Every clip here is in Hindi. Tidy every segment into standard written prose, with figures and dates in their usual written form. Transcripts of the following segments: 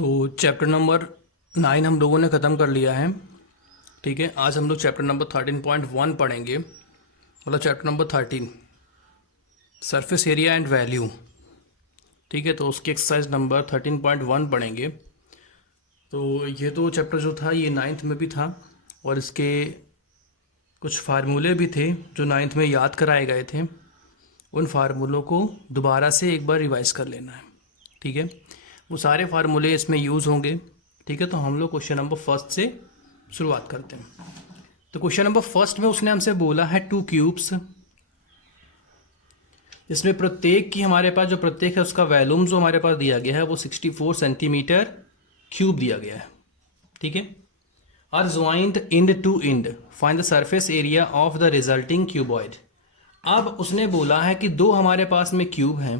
तो चैप्टर नंबर 9 हम लोगों ने ख़त्म कर लिया है। ठीक है, आज हम लोग चैप्टर नंबर 13.1 पढ़ेंगे, मतलब chapter number 13 surface area and value. ठीक है, तो उसकी एक्सरसाइज नंबर 13.1 पढ़ेंगे। तो ये तो चैप्टर जो था ये 9th में भी था और इसके कुछ फार्मूले भी थे जो 9th में याद कराए गए थे। उन फार्मूलों को दोबारा से एक बार रिवाइज कर लेना है। ठीक है, वो सारे फार्मूले इसमें यूज़ होंगे। ठीक है, तो हम लोग क्वेश्चन नंबर फर्स्ट से शुरुआत करते हैं। तो क्वेश्चन नंबर फर्स्ट में उसने हमसे बोला है 2 क्यूब्स, इसमें प्रत्येक की हमारे पास जो प्रत्येक है उसका वैल्यूम जो हमारे पास दिया गया है वो 64 सेंटीमीटर क्यूब दिया गया है। ठीक है, are joined end to end, find the surface area of the resulting cuboid. अब उसने बोला है कि दो हमारे पास में क्यूब हैं,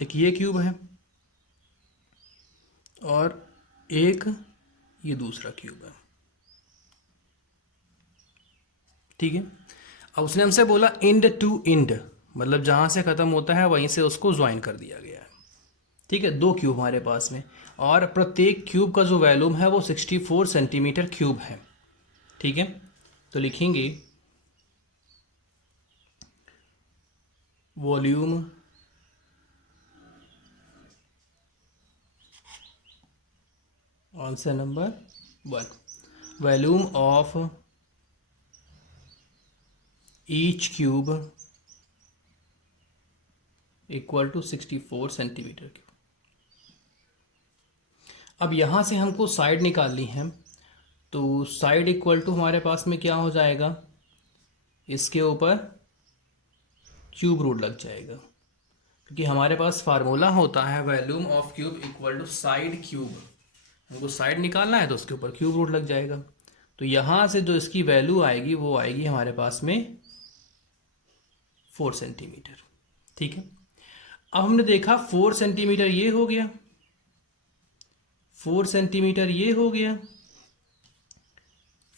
एक ये क्यूब है और एक ये दूसरा क्यूब है। ठीक है, अब उसने हमसे बोला इंड टू इंड, मतलब जहां से खत्म होता है वहीं से उसको ज्वाइन कर दिया गया है। ठीक है, दो क्यूब हमारे पास में और प्रत्येक क्यूब का जो वैल्यूम है वो 64 सेंटीमीटर क्यूब है। ठीक है, तो लिखेंगे volume answer number 1, volume of each cube equal to 64 centimetre cube. अब यहाँ से हमको साइड निकालनी है, तो साइड इक्वल टू हमारे पास में क्या हो जाएगा, इसके ऊपर क्यूब रूट लग जाएगा, क्योंकि हमारे पास फार्मूला होता है volume of cube equal to side cube. हमको साइड निकालना है तो उसके ऊपर क्यूब रूट लग जाएगा। तो यहाँ से जो इसकी वैल्यू आएगी वो आएगी हमारे पास में 4 सेंटीमीटर। ठीक है, अब हमने देखा 4 सेंटीमीटर ये हो गया, 4 सेंटीमीटर ये हो गया,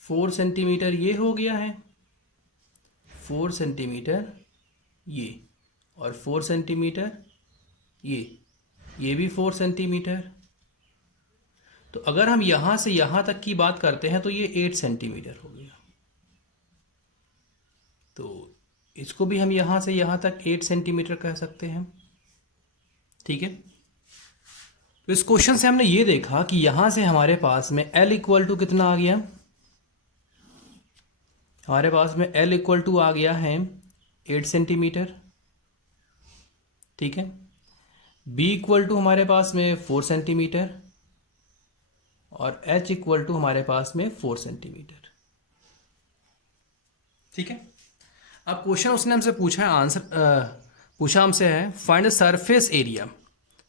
4 सेंटीमीटर ये हो गया है, 4 सेंटीमीटर ये और 4 सेंटीमीटर ये भी 4 सेंटीमीटर। तो अगर हम यहां से यहां तक की बात करते हैं तो ये 8 सेंटीमीटर हो गया। तो इसको भी हम यहां से यहां तक 8 सेंटीमीटर कह सकते हैं। ठीक है, तो इस क्वेश्चन से हमने ये देखा कि यहां से हमारे पास में L इक्वल टू कितना आ गया, हमारे पास में L इक्वल टू आ गया है 8 सेंटीमीटर। ठीक है, B इक्वल टू हमारे पास में 4 सेंटीमीटर और H इक्वल टू हमारे पास में 4 सेंटीमीटर। ठीक है, अब क्वेश्चन उसने हमसे पूछा है, आंसर पूछा हमसे है फाइंड द सरफेस एरिया।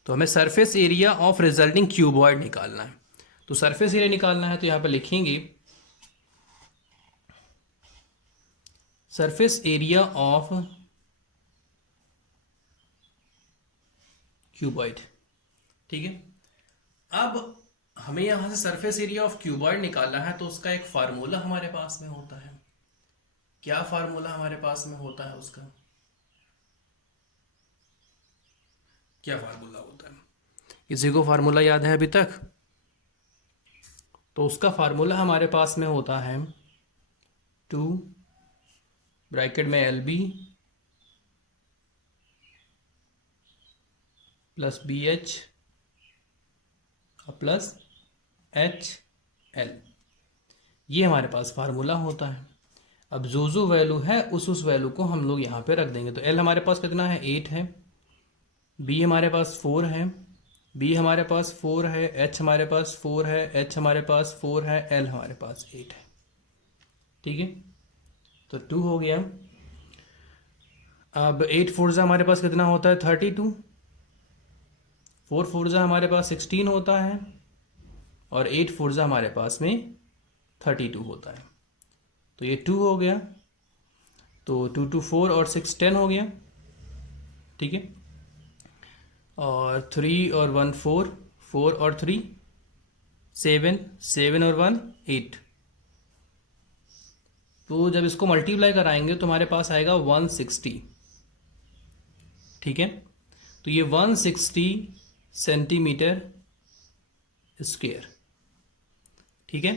तो हमें surface area of resulting cuboid निकालना है। तो सरफेस एरिया निकालना है तो यहां पर लिखेंगे सरफेस एरिया ऑफ क्यूबॉइड। ठीक है, अब हमें यहां से सरफेस एरिया ऑफ क्यूबॉइड निकालना है तो उसका एक फार्मूला हमारे पास में होता है। क्या फार्मूला हमारे पास में होता है उसका, क्या फार्मूला होता है, किसी को फार्मूला याद है अभी तक? तो उसका फार्मूला हमारे पास में होता है 2 ब्रैकेट में LB plus BH plus HL, ये हमारे पास फार्मूला होता है। अब जो वैल्यू है उस वैल्यू को हम लोग यहाँ पे रख देंगे। तो L हमारे पास कितना है, 8 है, B हमारे पास 4 है, B हमारे पास 4 है, H हमारे पास 4 है, H हमारे पास 4 है, L हमारे पास 8 है। ठीक है, तो 2 हो गया। अब 8 फोर्जा हमारे पास कितना होता है, 32, 4 फोर्जा हमारे पास 16 होता है और 8 फोर्जा हमारे पास में 32 होता है। तो ये 2 हो गया, तो 2 2 4 और 6 10 हो गया। ठीक है, और 3 और 1 4, 4 और 3 7, 7 और 1 8। तो जब इसको मल्टीप्लाई कराएंगे तो हमारे पास आएगा 160। ठीक है। तो ये 160 सेंटीमीटर स्क्वायर, ठीक है।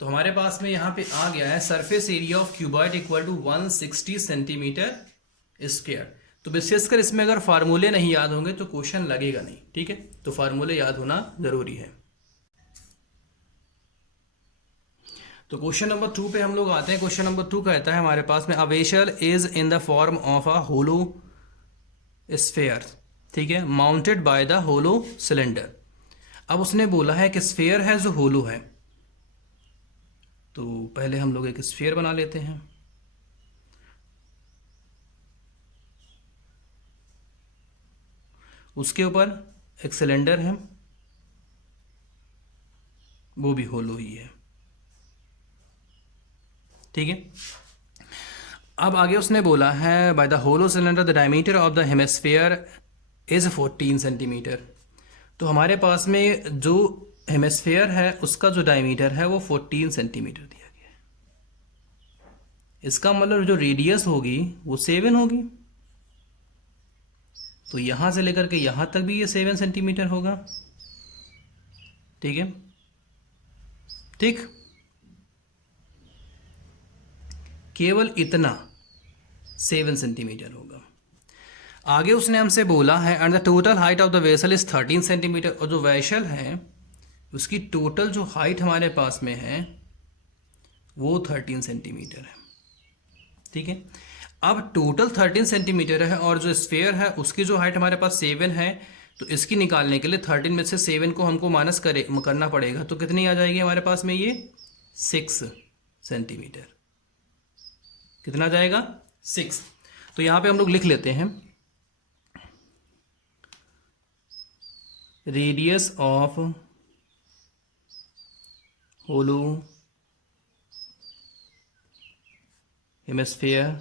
तो हमारे पास में यहाँ पे आ गया है surface area of cuboid equal to 160 centimetre square. तो विशेषकर इसमें अगर फार्मूले नहीं याद होंगे तो क्वेश्चन लगेगा नहीं, ठीक है। तो फार्मूले याद होना जरूरी है। तो क्वेश्चन नंबर 2 पे हम लोग आते हैं। क्वेश्चन नंबर 2 कहता है हमारे पास में a vessel is in the form of a hollow sphere, ठीक है, mounted by the hollow cylinder. अब उसने बोला है कि स्फेयर है जो होलो है। तो पहले हम लोग एक स्फेयर बना लेते हैं। उसके ऊपर एक सिलेंडर है, वो भी होलो ही है, ठीक है। अब आगे उसने बोला है by the hollow cylinder the diameter of the hemisphere is 14 centimetre. तो हमारे पास में जो हेमिस्फीयर है उसका जो डायमीटर है वो 14 सेंटीमीटर दिया गया है। इसका मतलब जो रेडियस होगी वो 7 होगी। तो यहां से लेकर के यहां तक भी ये 7 सेंटीमीटर होगा, ठीक है, ठीक। केवल इतना 7 सेंटीमीटर होगा। आगे उसने हमसे बोला है and the total height of the vessel is 13 centimetre. और जो वेसल है उसकी टोटल जो हाइट हमारे पास में है वो 13 सेंटीमीटर है, ठीक है। अब टोटल 13 सेंटीमीटर है और जो स्फेयर है उसकी जो हाइट हमारे पास 7 है। तो इसकी निकालने के लिए 13 में से 7 को हमको माइनस करना पड़ेगा। तो कितनी आ जाएगी हमारे पास में, ये 6 सेंटीमीटर। कितना जाएगा, 6। तो यहां पे हम लोग लिख लेते हैं radius of hollow hemisphere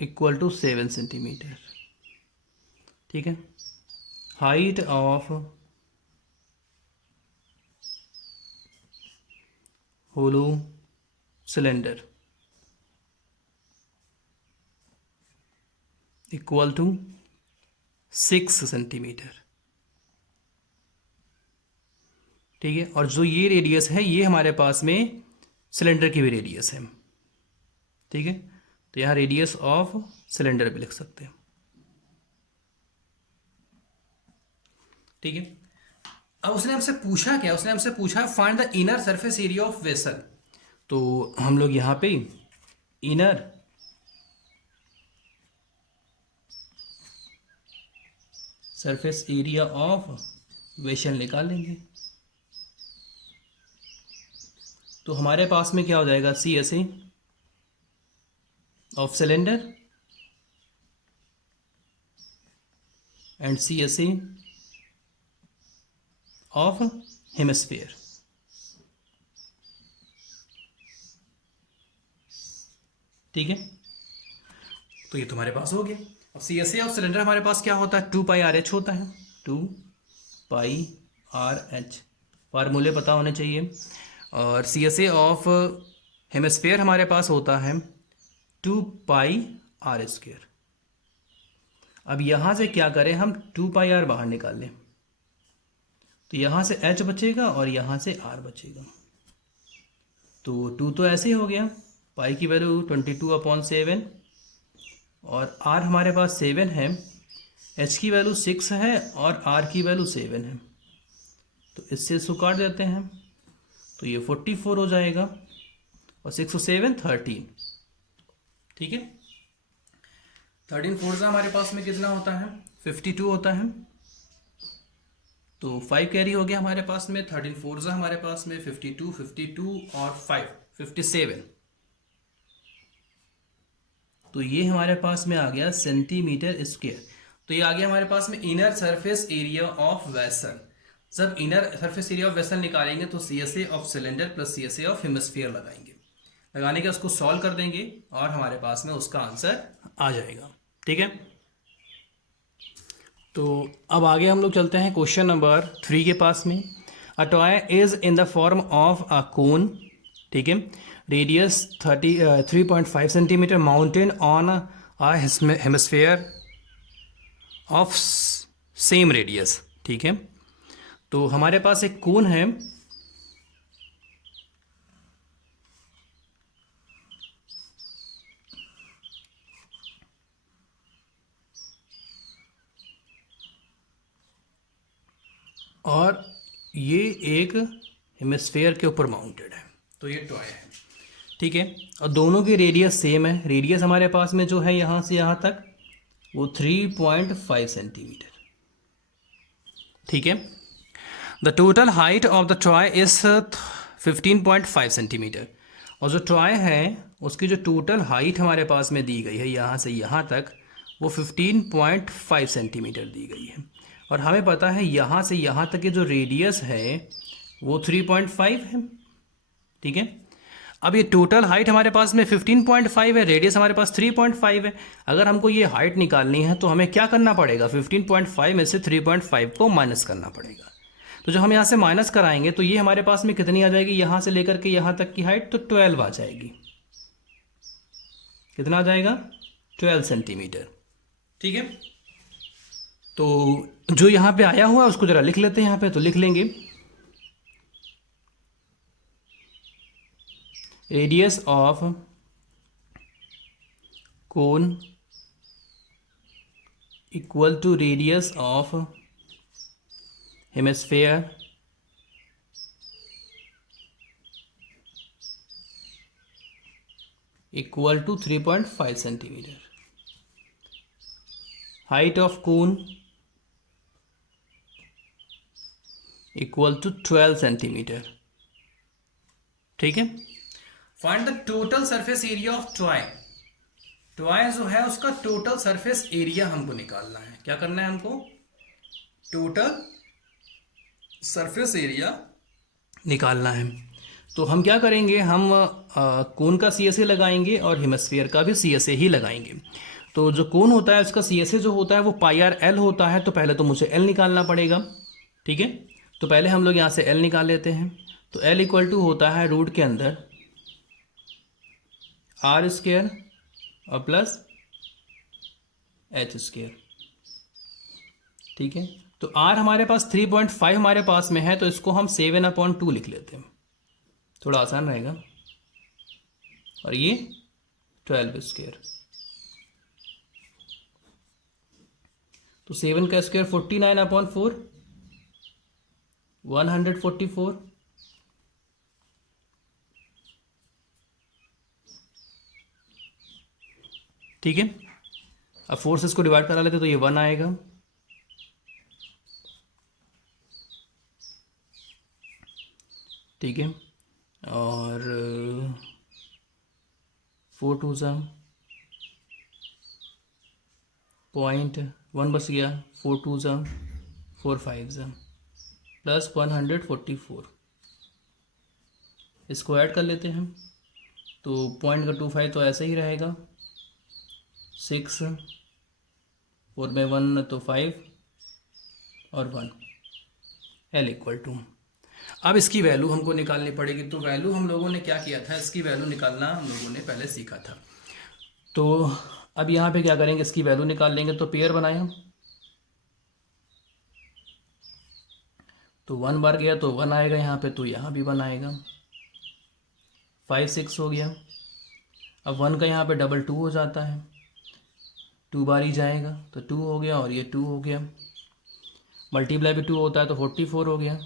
equal to 7 centimetre, ठीक है। Height of hollow cylinder equal to 6 centimetre, ठीक है। और जो ये रेडियस है ये हमारे पास में सिलेंडर की भी रेडियस है, ठीक है। तो यहाँ रेडियस ऑफ सिलेंडर भी लिख सकते हैं, ठीक है। अब उसने हमसे पूछा क्या, उसने हमसे पूछा find the inner surface area of vessel. तो हम लोग यहाँ पे inner surface area of vessel निकालेंगे। तो हमारे पास में क्या हो जाएगा, C S A of cylinder and C S A of hemisphere, ठीक है। तो ये तुम्हारे पास हो गया। अब C S A of cylinder हमारे पास क्या होता है, 2 पाई आर एच होता है, 2 पाई आर एच, फार्मूले पता होने चाहिए। और C S A of hemisphere हमारे पास होता है 2 पाई आर स्क्वायर। अब यहां से क्या करें हम, 2 पाई आर बाहर निकाल लें। तो यहां से h बचेगा और यहां से r बचेगा। तो 2 तो ऐसे ही हो गया, पाई की वैल्यू 22/7 और r हमारे पास 7 है, h की वैल्यू 6 है और r की वैल्यू 7 है। तो इससे इसको काट देते हैं तो ये 44 हो जाएगा और 6 और 7 13, ठीक है। 13 4 हमारे पास में कितना होता है, 52 होता है। तो 5 कैरी हो गया हमारे पास में, 13 4 हमारे पास में 52, 52 और 5 57। तो ये हमारे पास में आ गया सेंटीमीटर स्क्वायर। तो ये आ गया हमारे पास में inner surface area of vessel. जब inner surface area of vessel निकालेंगे तो C S A of cylinder plus C S A of hemisphere लगाएंगे। लगाने के उसको सॉल्व कर देंगे और हमारे पास में उसका आंसर आ जाएगा, ठीक है। तो अब आगे हम लोग चलते हैं क्वेश्चन नंबर 3 के पास में। A toy is in the form of a cone ठीक है। Radius 3.5 centimetre, mountain on a hemisphere of same radius. ठीक है, तो हमारे पास एक कोन है, और ये एक हेमिस्फेयर के ऊपर माउंटेड है, तो ये टॉय है। ठीक है, और दोनों की रेडियस सेम है। रेडियस हमारे पास में जो है यहाँ से यहाँ तक वो 3.5 सेंटीमीटर। ठीक है, the total height of the toy is 15.5 centimetre. और जो टॉय है उसकी जो टोटल हाइट हमारे पास में दी गई है यहाँ से यहाँ तक वो 15.5 सेंटीमीटर दी गई है। और हमें पता है यहाँ से यहाँ तक की जो रेडियस है वो 3.5 है। ठीक है, अब ये टोटल हाइट हमारे पास में 15.5 है, रेडियस हमारे पास 3.5 है। अगर हमको ये हाइट निकालनी है तो हमें क्या करना पड़ेगा, 15.5 में से 3.5 को माइनस करना पड़ेगा। तो जब हम यहाँ से माइनस कराएंगे तो ये हमारे पास में कितनी आ जाएगी, यहाँ से लेकर के यहाँ तक की हाइट तो 12 आ जाएगी। कितना आ जाएगा, 12 सेंटीमीटर। ठीक है, तो जो यहाँ पे आया हुआ है उसको ज़रा लिख लेते हैं यहाँ पे, तो लिख लेंगे radius of cone equal to radius of hemisphere equal to 3.5 centimetre. Height of cone equal to 12 centimetre. ठीक है, find the total surface area of toy. Toy जो है उसका टोटल सरफेस एरिया हमको निकालना है। क्या करना है हमको, टोटल सरफेस एरिया निकालना है। तो हम क्या करेंगे, हम कोन का CSA लगाएंगे और हेमिस्फीयर का भी CSA ही लगाएंगे। तो जो कोन होता है उसका CSA जो होता है वो πr/l होता है। तो पहले तो मुझे l निकालना पड़ेगा। ठीक है, तो पहले हम लोग यहाँ से l निकाल लेते हैं। तो l इक्वल टू होता है रूट के अंदर r² और प्लस h²। ठीक है, तो r हमारे पास 3.5 हमारे पास में है, तो इसको हम 7/2 लिख लेते हैं, थोड़ा आसान रहेगा। और ये 12², तो 7 का स्क्वायर 49/4, 144। ठीक है, अब फोर्सेस को डिवाइड करा लेते तो ये 1 आएगा। ठीक है, और 4 2 0.1 बच गया, 4 2 4 5 प्लस 144। इसको ऐड कर लेते हैं तो 0.25 तो ऐसे ही रहेगा, 6 4 में 1 तो 5 और 1 L इक्वल टू। अब इसकी वैल्यू हमको निकालनी पड़ेगी। तो वैल्यू हम लोगों ने क्या किया था, इसकी वैल्यू निकालना हम लोगों ने पहले सीखा था। तो अब यहाँ पे क्या करेंगे, इसकी वैल्यू निकाल लेंगे। तो पेयर बनाए हम, तो 1 बार गया तो 1 आएगा यहाँ पे, तो यहाँ भी 1 आएगा। 5 6 हो गया। अब 1 का यहाँ पे डबल 2 हो जाता है, 2 बार ही जाएगा तो 2 हो गया, और ये 2 हो गया। मल्टीप्लाई भी 2 होता है तो 44 हो गया।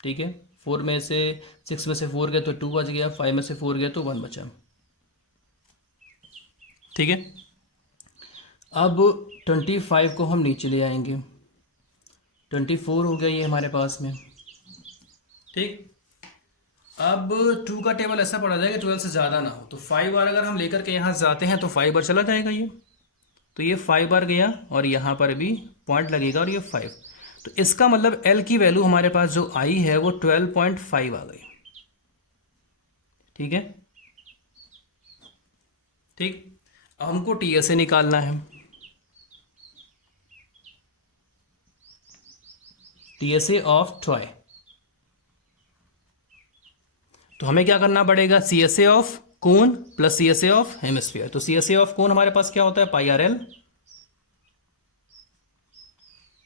ठीक है, 4 में से 6 में से 4 गया तो 2 बच गया, 5 में से 4 गया तो 1 बचा। ठीक है, अब 25 को हम नीचे ले आएंगे, 24 हो गया ये हमारे पास में। ठीक, अब 2 का टेबल ऐसा पड़ा जाएगा 12 से ज़्यादा ना हो। तो 5 बार अगर हम लेकर के यहाँ जाते हैं तो 5 बार चला जाएगा ये, तो ये 5 बार गया और यहाँ पर भी पॉइंट लगेगा और ये 5। तो इसका मतलब L की वैल्यू हमारे पास जो आई है वो 12.5 आ गई। ठीक है, ठीक, अब हमको TSA निकालना है। TSA ऑफ टॉय, तो हमें क्या करना पड़ेगा, C S A of cone plus C S A of hemisphere. तो सी एस ए ऑफ कोन हमारे पास क्या होता है, पाई आर एल,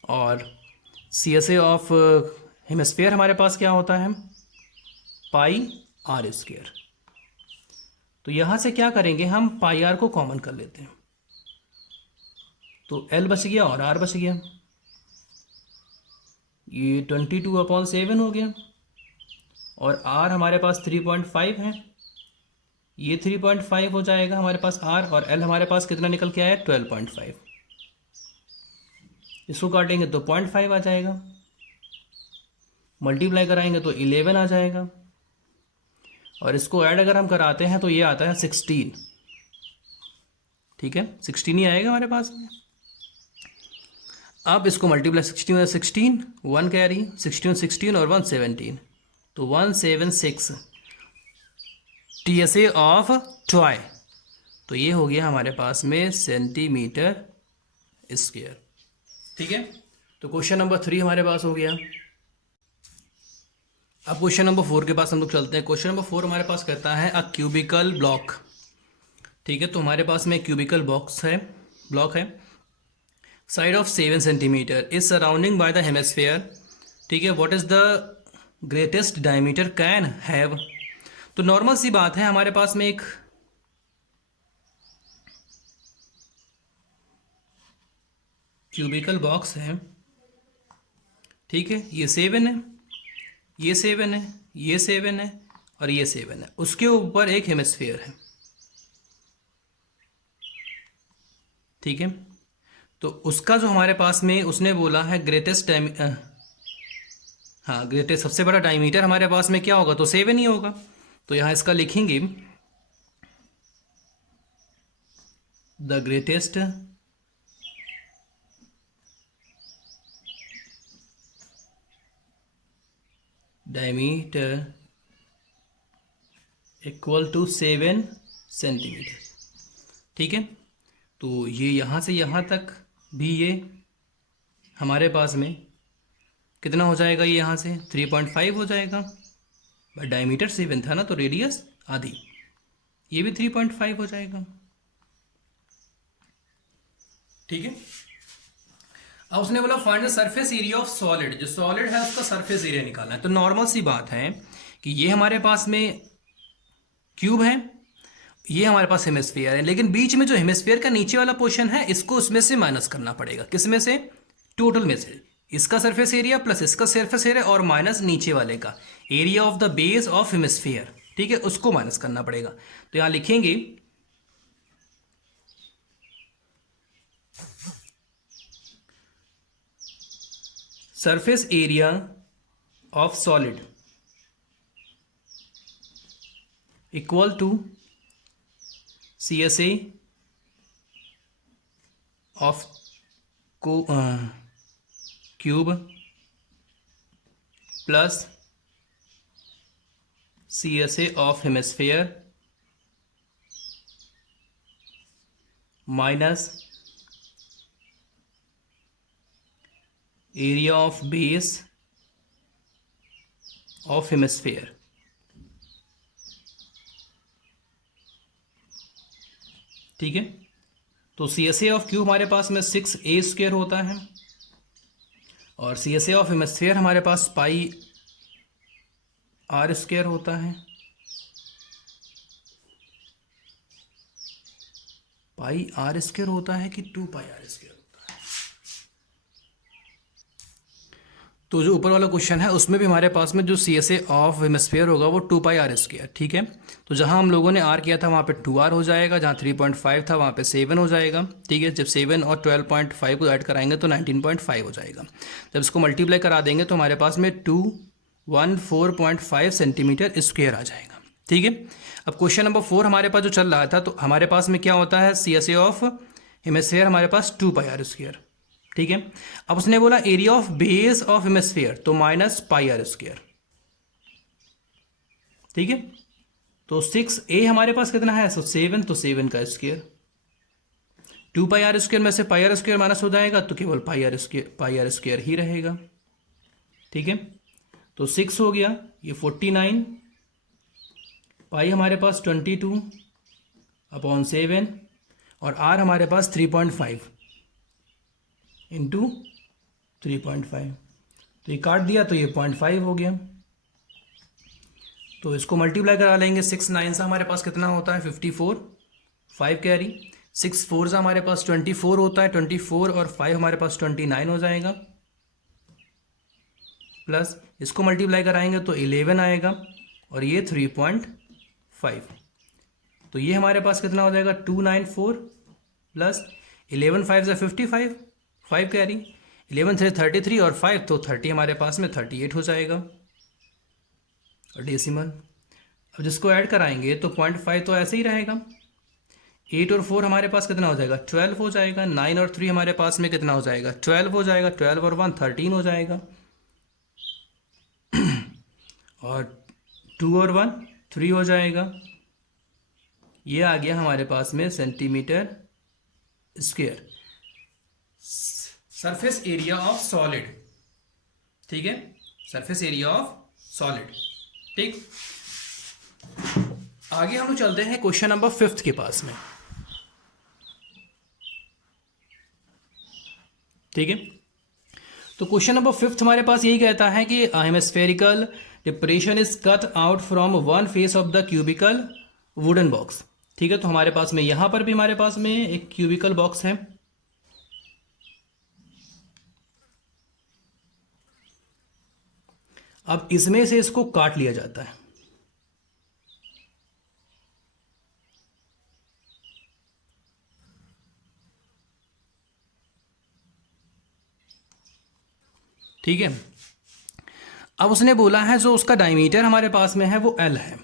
और C S A of hemisphere हमारे पास क्या होता है, पाई आर स्क्वायर। तो यहां से क्या करेंगे, हम पाई आर को कॉमन कर लेते हैं, तो एल बच गया और आर बच गया, ये 22/7 हो गया, और आर हमारे पास 3.5 है, ये 3.5 हो जाएगा हमारे पास आर, और एल हमारे पास कितना निकल के आया, 12.5। इसको काटेंगे तो 0.5 आ जाएगा, मल्टीप्लाई कराएंगे तो 11 आ जाएगा, और इसको ऐड अगर हम कराते हैं तो ये आता है 16। ठीक है, 16 ही आएगा हमारे पास में। अब इसको मल्टीप्लाई 16 16, 1 कैरी, 16 16 और 1 17, तो 176 T S A of toy. तो ये हो गया हमारे पास में सेंटीमीटर स्क्वायर। ठीक है, तो क्वेश्चन नंबर 3 हमारे पास हो गया। अब क्वेश्चन नंबर 4 के पास हम लोग चलते हैं। क्वेश्चन नंबर 4 हमारे पास कहता है अ क्यूबिकल ब्लॉक। ठीक है, तो हमारे पास में क्यूबिकल ब्लॉक है, side of 7 centimetre is surrounding by the hemisphere. ठीक है, what is the greatest diameter can have. तो नॉर्मल सी बात है, हमारे पास में एक क्यूबिकल बॉक्स है। ठीक है, ये 7 है, ये 7 है, ये 7 है और ये 7 है, उसके ऊपर एक हेमिस्फीयर है। ठीक है, तो उसका जो हमारे पास में उसने बोला है ग्रेटेस्ट ग्रेटेस्ट सबसे बड़ा डायमीटर हमारे पास में क्या होगा, तो 7 ही होगा। तो यहां इसका लिखेंगे the greatest diameter equal to 7 centimetre. ठीक है, तो ये यहाँ से यहाँ तक भी ये हमारे पास में कितना हो जाएगा, ये यहाँ से 3.5 हो जाएगा, बट डायमीटर 7 था ना, तो रेडियस आधी, ये भी 3.5 हो जाएगा। ठीक है, अब उसने बोला find the surface area of solid. जो सॉलिड है उसका सरफेस एरिया निकालना है। तो नॉर्मल सी बात है कि ये हमारे पास में क्यूब है, ये हमारे पास हेमिस्फीयर है, लेकिन बीच में जो हेमिस्फीयर का नीचे वाला पोर्शन है इसको उसमें से माइनस करना पड़ेगा। किस में से, टोटल में से, इसका सरफेस एरिया प्लस इसका सरफेस एरिया और माइनस नीचे वाले का area of the base of hemisphere. ठीक है, उसको माइनस करना पड़ेगा। तो यहां लिखेंगे surface area of solid equal to C S A of cube plus C S A of hemisphere minus area of base of hemisphere. ठीक है, तो C S A of cube हमारे पास में 6a² होता है, और C S A of hemisphere हमारे पास पाई r² होता है। पाई r² होता है कि 2 पाई r² होता है। तो जो ऊपर वाला क्वेश्चन है उसमें भी हमारे पास में जो C S A of hemisphere होगा वो 2 पाई r²। ठीक है, तो जहां हम लोगों ने r किया था वहां पे 2r हो जाएगा, जहां 3.5 था वहां पे 7 हो जाएगा। ठीक है, जब 7 और 12.5 को ऐड कराएंगे तो 19.5 हो जाएगा। जब इसको मल्टीप्लाई करा देंगे तो हमारे पास में 214.5 सेंटीमीटर स्क्वायर आ जाएगा। ठीक है, अब क्वेश्चन नंबर 4 हमारे पास जो चल रहा था, तो हमारे पास में क्या होता है, C S A of hemisphere हमारे पास 2 पाई r²। ठीक है, अब उसने बोला area of base of hemisphere, तो माइनस पाई r²। ठीक है, तो 6a हमारे पास कितना है, तो 7, तो 7 का स्क्वायर, 2 पाई r² में से पाई r² माइनस हो जाएगा तो केवल पाई r² ही रहेगा। ठीक है, तो 6 हो गया, ये 49 पाई हमारे पास 22/7 और आर हमारे पास 3.5 इंटू 3.5, तो ये काट दिया तो ये 0.5 हो गया। तो इसको मल्टीप्लाई करा लेंगे, 6 9 से हमारे पास कितना होता है 54, 5 कैरी, 6 4 से हमारे पास 24 होता है, 24 और 5 हमारे पास 29 हो जाएगा, प्लस इसको मल्टीप्लाई कराएंगे तो 11 आएगा और ये 3.5, तो ये हमारे पास कितना हो जाएगा 294 प्लस 11 5 से 55, 5 कैरी, 11 से 33 और 5 तो 30 हमारे पास में 38 हो जाएगा और डेसिमल। अब जिसको ऐड कराएंगे तो 0.5 तो ऐसे ही रहेगा, 8 और 4 हमारे पास कितना हो जाएगा 12 हो जाएगा, 9 और 3 हमारे पास में कितना हो जाएगा 12 हो जाएगा, 12 और 1 13 हो जाएगा और 2 और 1 3 हो जाएगा। ये आ गया हमारे पास में centimetre square, surface area of solid. ठीक है, सरफेस एरिया ऑफ सॉलिड। ठीक, आगे हम लोग चलते हैं क्वेश्चन नंबर 5 के पास में। ठीक है, तो क्वेश्चन नंबर 5 हमारे पास यही कहता है कि hemispherical depression is cut out from one face of the cubical wooden box. ठीक है, तो हमारे पास में यहां पर भी हमारे पास में एक क्यूबिकल बॉक्स है, अब इसमें से इसको काट लिया जाता है। ठीक है, अब उसने बोला है जो उसका डायमीटर हमारे पास में है वो L है।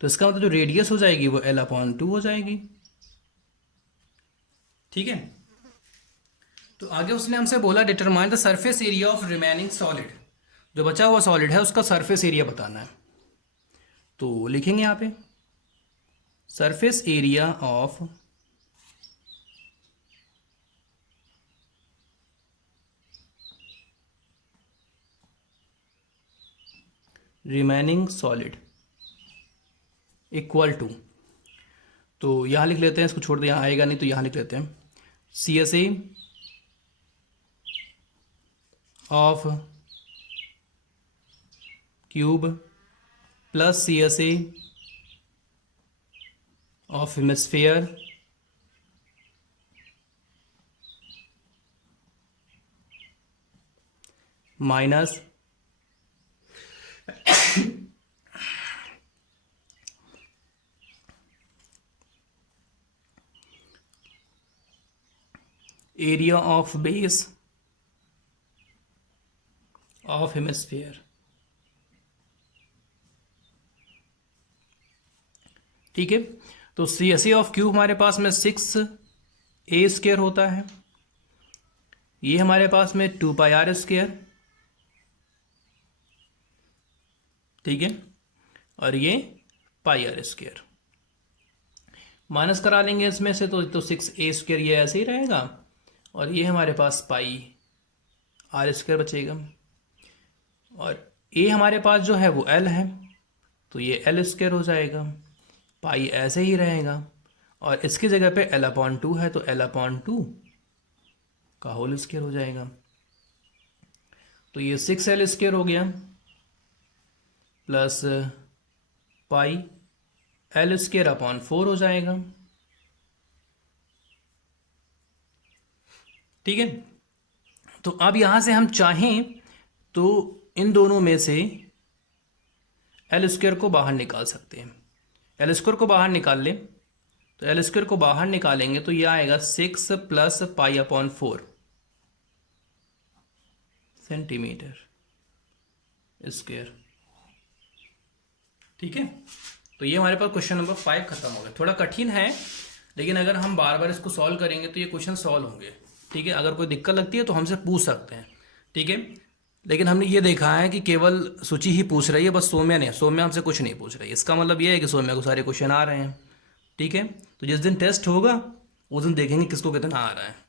तो इसका मतलब जो रेडियस हो जाएगी वो L/2 हो जाएगी। ठीक है, तो आगे उसने हमसे बोला determine the surface area of remaining solid, जो बचा हुआ सॉलिड है उसका सरफेस एरिया बताना है। तो लिखेंगे यहां पे surface area of remaining solid equal to, तो यहां लिख लेते हैं, इसको छोड़ दे, यहां आएगा नहीं तो यहां लिख लेते हैं CSA of cube plus CSA of hemisphere minus area of base of hemisphere. ठीक है, तो CSA ऑफ क्यूब हमारे पास में 6a² होता है, ये हमारे पास में 2πr²। ठीक है, और ये πr²। माइनस करा लेंगे इसमें से तो 6a² ये ऐसे ही रहेगा और ये हमारे पास πr² बचेगा और a हमारे पास जो है वो L है तो ये L² हो जाएगा, पाई ऐसे ही रहेगा और इसकी जगह पे L/2 है तो L/2 का होल स्क्वायर हो जाएगा। तो ये 6L² हो गया प्लस πL²/4 हो जाएगा। ठीक है, तो अब यहां से हम चाहें तो इन दोनों में से L² को बाहर निकाल सकते हैं। L² को बाहर निकाल लें तो L² को बाहर निकालेंगे तो यह आएगा 6 + π/4 सेंटीमीटर स्क्वायर। ठीक है, तो ये हमारे पास क्वेश्चन नंबर 5 खत्म हो गया। थोड़ा कठिन है लेकिन अगर हम बार बार इसको सॉल्व करेंगे तो ये क्वेश्चन सॉल्व होंगे। ठीक है, अगर कोई दिक्कत लगती है तो हमसे पूछ सकते हैं। ठीक है, लेकिन हमने ये देखा है कि केवल सूची ही पूछ रही है, बस सौम्या नहीं, सौम्या हमसे कुछ नहीं पूछ रही है। इसका मतलब ये है कि सौम्या को सारे क्वेश्चन आ रहे हैं। ठीक है, तो जिस दिन टेस्ट होगा उस दिन देखेंगे किसको कितना आ रहा है।